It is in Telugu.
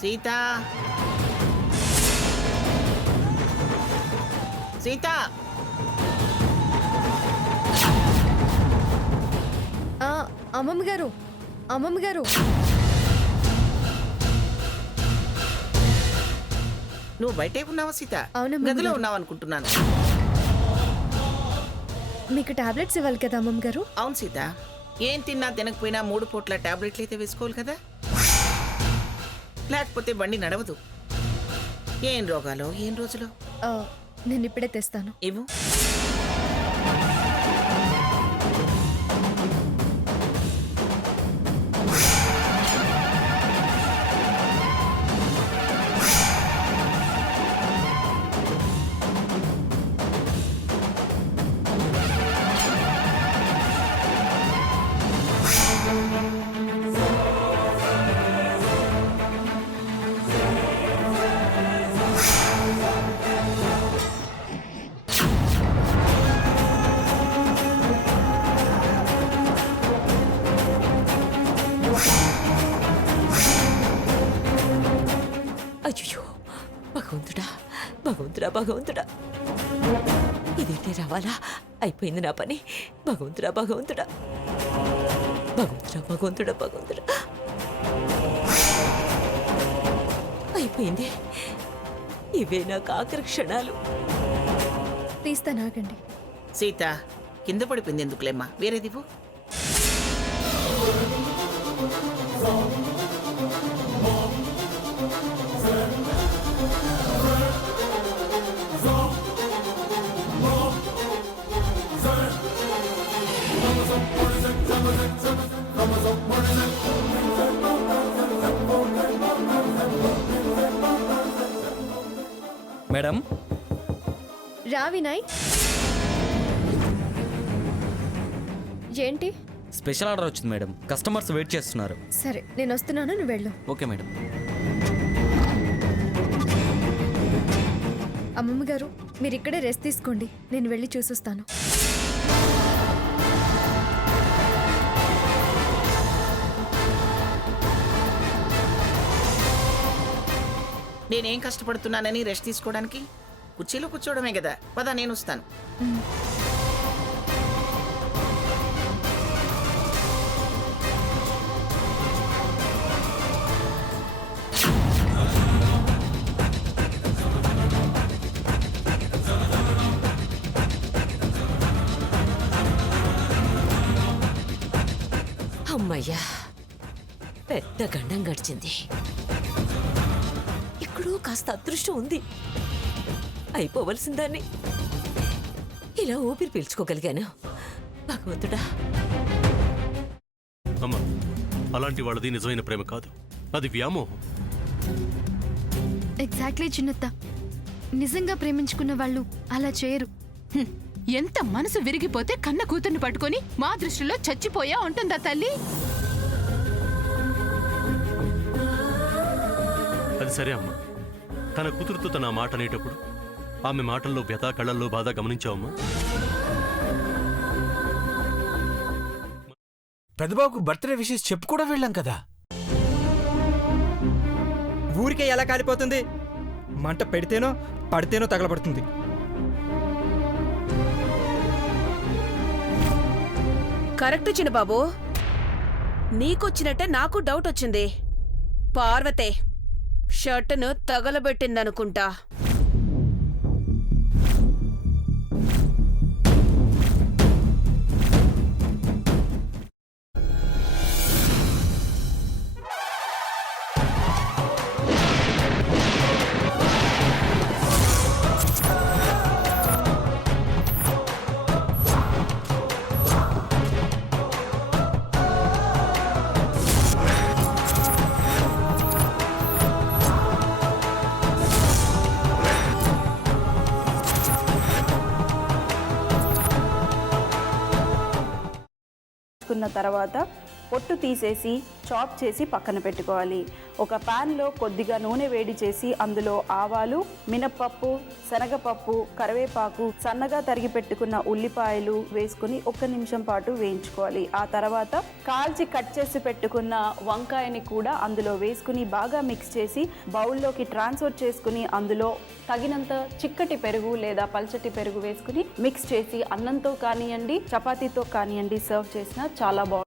సీత సీత అమ్మమ్మ గారు, అమ్మమ్మ గారు, నువ్వు బయటే ఉన్నావా సీత? అవునమ్మా గదిలో గారు. ఉన్నావు అనుకుంటున్నాను. మీకు టాబ్లెట్స్ ఇవ్వాలి కదా అమ్మమ్మ గారు? అవును సీత, ఏం తిన్నా తినకపోయినా 3 పూట్ల టాబ్లెట్లు అయితే వేసుకోవాలి కదా, లేకపోతే బండి నడవదు. ఏం రోగాలో ఏం రోజులో. నేను ఇప్పుడే తెస్తాను. ఇవ్వు. అయ్యో, భగవంతుడా భగవంతుడా భగవంతుడా, ఇదేంటి రావాలా? అయిపోయింది నా పని. భగవంతుడా భగవంతుడా భగవంతుడా భగవంతుడా భగవంతుడా, అయిపోయింది. ఇవే నాకు ఆఖరి క్షణాలు. తీస్తాను, ఆగండి. సీత, కింద పడిపోయింది ఎందుకులేమ్మా, వేరేదివ్వు. మేడం, రా వినయ్. ఏంటి? స్పెషల్ ఆర్డర్ వచ్చింది మేడం, కస్టమర్స్ వెయిట్ చేస్తున్నారు. సరే, నేను వస్తున్నాను, నువ్వు వెళ్ళు. Okay madam. అమ్మమ్మ గారు, మీరు ఇక్కడే రెస్ట్ తీసుకోండి, నేను వెళ్ళి చూసొస్తాను. నేనేం కష్టపడుతున్నానని రెస్ట్ తీసుకోవడానికి? కుర్చీలో కూర్చోవడమే కదా. పద, నేను వస్తాను. అమ్మయ్యా, పెద్ద గండం గడిచింది. ఎక్కడో కాస్త అదృష్టం ఉంది. అయిపోవలసిందాన్ని ఇలా ఊపిరి పీల్చుకోగలిగాను. భగవంతుడా. అమ్మా, అలాంటి వాళ్ళది నిజమైన ప్రేమ కాదు, అది వ్యామోహం. ఎగ్జాక్ట్లీ చిన్నత్త, నిజంగా ప్రేమించుకున్న వాళ్ళు అలా చేయరు. ఎంత మనసు విరిగిపోతే కన్న కూతుర్ని పట్టుకొని మా దృష్టిలో చచ్చిపోయా ఉంటుందా తల్లి? అది సరే అమ్మా, తన కూతురుతో తన మాట అనేటప్పుడు ఆమె మాటల్లో వ్యథ, కళ్ళల్లో బాధ గమనించావమ్మా? పెద్దబాబుకు బర్త్డే విషెస్ చెప్పు కూడా వెళ్ళాం కదా. ఊరికే ఎలా కాలిపోతుంది? మంట పెడితేనో పడితేనో తగలబడుతుంది. కరెక్ట్ చిన్నబాబు, నీకొచ్చినట్టే నాకు డౌట్ వచ్చింది. పార్వతే షర్టును తగలబెట్టిందనుకుంటా. తర్వాత పొట్టు తీసేసి చాప్ చేసి పక్కన పెట్టుకోవాలి. ఒక ప్యాన్లో కొద్దిగా నూనె వేడి చేసి అందులో ఆవాలు, మినప్పప్పు, శనగపప్పు, కరివేపాకు, సన్నగా తరిగి పెట్టుకున్న ఉల్లిపాయలు వేసుకుని 1 నిమిషం పాటు వేయించుకోవాలి. ఆ తర్వాత కాల్చి కట్ చేసి పెట్టుకున్న వంకాయని కూడా అందులో వేసుకుని బాగా మిక్స్ చేసి బౌల్లోకి ట్రాన్స్ఫర్ చేసుకుని అందులో తగినంత చిక్కటి పెరుగు లేదా పల్చటి పెరుగు వేసుకుని మిక్స్ చేసి అన్నంతో కానివ్వండి, చపాతీతో కానివ్వండి సర్వ్ చేసినా చాలా బాగుంటుంది.